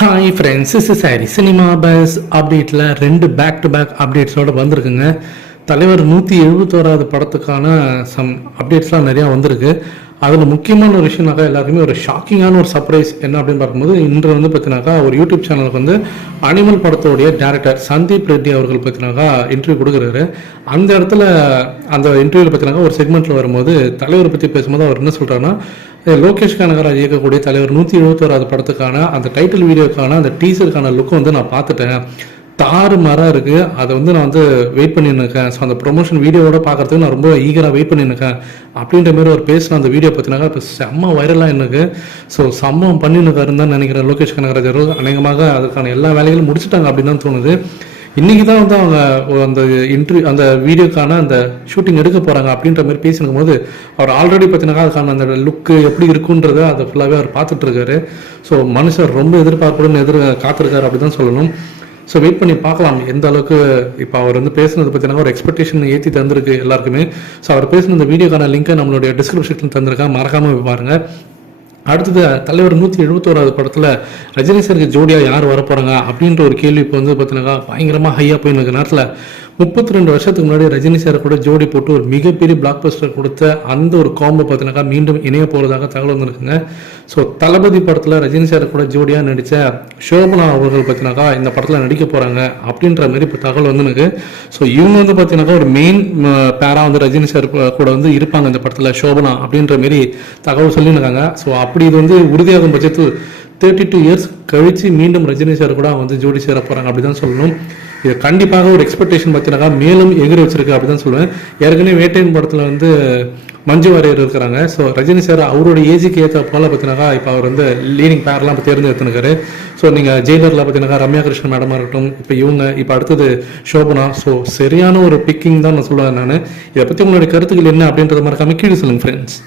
Hi friends is sorry cinema buzz அப்டேட்டில் ரெண்டு back to back அப்டேட்ஸோடு வந்திருக்குங்க. தலைவர் நூற்றி எழுபத்தோராது படத்துக்கான சம் அப்டேட்ஸ்லாம் நிறையா வந்திருக்கு. அதில் முக்கியமான ஒரு விஷயம்னாக்கா எல்லாருக்குமே ஒரு ஷாக்கிங்கான ஒரு சர்ப்ரைஸ் என்ன அப்படின்னு பார்க்கும்போது இன்று வந்து பார்த்தீங்கன்னாக்கா ஒரு யூடியூப் சேனலுக்கு வந்து அனிமல் படத்தோடைய டேரக்டர் சந்தீப் ரெட்டி அவர்கள் பார்த்தீங்கன்னாக்கா இன்டர்வியூ கொடுக்குறாரு. அந்த இடத்துல அந்த இன்டர்வியூவில் பார்த்தீங்கன்னாக்கா ஒரு செக்மெண்ட்டில் வரும்போது தலைவரை பற்றி பேசும்போது அவர் என்ன சொல்கிறாருன்னா லோகேஷ் கனகராஜ் இயக்கக்கூடிய தலைவர் நூற்றி எழுபத்தோராது படத்துக்கான அந்த டைட்டில் வீடியோக்கான அந்த டீசருக்கான லுக்கை வந்து நான் பார்த்துட்டேன். தாறு மரம் இருக்குது அதை வந்து நான் வந்து வெயிட் பண்ணின்னு இருக்கேன் ஸோ அந்த ப்ரொமோஷன் வீடியோவோட பார்க்கறதுக்கு நான் ரொம்ப ஈகராக வெயிட் பண்ணியிருக்கேன் அப்படின்ற மாதிரி ஒரு பேசின அந்த வீடியோ பார்த்தினாக்கா இப்போ செம்ம வைரலாக எனக்கு ஸோ சம்பவம் பண்ணின்னு இருக்காருன்னு தான் நினைக்கிறேன் லோகேஷ் கனகராஜர். அநேகமாக அதுக்கான எல்லா வேலைகளும் முடிச்சுட்டாங்க அப்படின்னு தான் தோணுது. இன்னைக்கு தான் வந்து அவங்க அந்த இன்டர்வியூ அந்த வீடியோக்கான அந்த ஷூட்டிங் எடுக்க போகிறாங்க அப்படின்ற மாதிரி பேசினுக்கும் போது அவர் ஆல்ரெடி பார்த்தீங்கன்னா அதுக்கான அந்த லுக்கு எப்படி இருக்குன்றத அதை ஃபுல்லாகவே அவர் பார்த்துட்ருக்காரு ஸோ மனுஷர் ரொம்ப எதிர்பார்ப்புடன் எதிர் காத்திருக்காரு அப்படி தான் சொல்லணும். ஸோ வெயிட் பண்ணி பார்க்கலாம். எந்த அளவுக்கு இப்போ அவர் வந்து பேசுனது பார்த்தீங்கன்னா ஒரு எக்ஸ்பெக்டேஷன் ஏற்றி தந்திருக்கு எல்லாருக்குமே. ஸோ அவர் பேசின இந்த வீடியோக்கான லிங்கை நம்மளுடைய டிஸ்கிரிப்ஷனில் தந்திருக்கேன். மறக்காமல் பாருங்கள் பாருங்க. அடுத்தது தலைவர் நூற்றி எழுபத்தோராவது படத்தில் ரஜினி சாருக்கு ஜோடியாக யார் வரப்போகிறாங்க அப்படின்ற ஒரு கேள்வி இப்போ வந்து பார்த்தீங்கன்னா பயங்கரமாக ஹையாக போய் இருக்க நேரத்தில் முப்பத்தி ரெண்டு வருஷத்துக்கு முன்னாடி ரஜினி சார் கூட ஜோடி போட்டு ஒரு மிகப்பெரிய பிளாக் பஸ்டர் கொடுத்த அந்த ஒரு காம்போ பார்த்தீங்கன்னாக்கா மீண்டும் இணைய போகிறதாக தகவல் வந்திருக்குங்க. ஸோ தளபதி படத்தில் ரஜினி சார் கூட ஜோடியாக நடித்த சோபனா அவர்கள் பார்த்தீங்கன்னாக்கா இந்த படத்தில் நடிக்க போகிறாங்க அப்படின்ற மாதிரி இப்போ தகவல் வந்துருக்கு ஸோ இவங்க வந்து பார்த்தீங்கன்னாக்கா ஒரு மெயின் பேரா வந்து ரஜினி சார் கூட வந்து இருப்பாங்க இந்த படத்தில் சோபனா அப்படின்ற மாரி தகவல் சொல்லியிருக்காங்க ஸோ அப்படி இது வந்து உறுதியாகும் பட்சத்தில் தேர்ட்டி டூ இயர்ஸ் கழித்து மீண்டும் ரஜினி சார் கூட வந்து ஜோடி சேர போகிறாங்க அப்படி தான் சொல்லணும். இது கண்டிப்பாக ஒரு எக்ஸ்பெக்டேஷன் பார்த்தீங்கன்னாக்கா மேலும் எகிரி வச்சிருக்கு அப்படி தான் சொல்லுவேன். ஏற்கனவே வேட்டையின் படத்தில் வந்து மஞ்சு வாரியர் இருக்கிறாங்க. ஸோ ரஜினி சார் அவரோட ஏஜுக்கு ஏற்ற போல பார்த்தீங்கன்னாக்கா இப்போ அவர் வந்து லீடிங் பேர்லாம் இப்போ தேர்ந்தெடுத்துனுக்காரு ஸோ நீங்கள் ஜெயிலரில் பார்த்தீங்கன்னா ரம்யா கிருஷ்ணன் மேடமாக இருக்கட்டும் இப்போ இவங்க இப்போ அடுத்தது ஷோபனா ஸோ சரியான ஒரு பிக்கிங் தான் நான் சொல்லுவேன் நான். இதை பற்றி உங்களுடைய கருத்துக்கள் என்ன அப்படின்றத மறக்காம கீழே சொல்லுங்கள் ஃப்ரெண்ட்ஸ்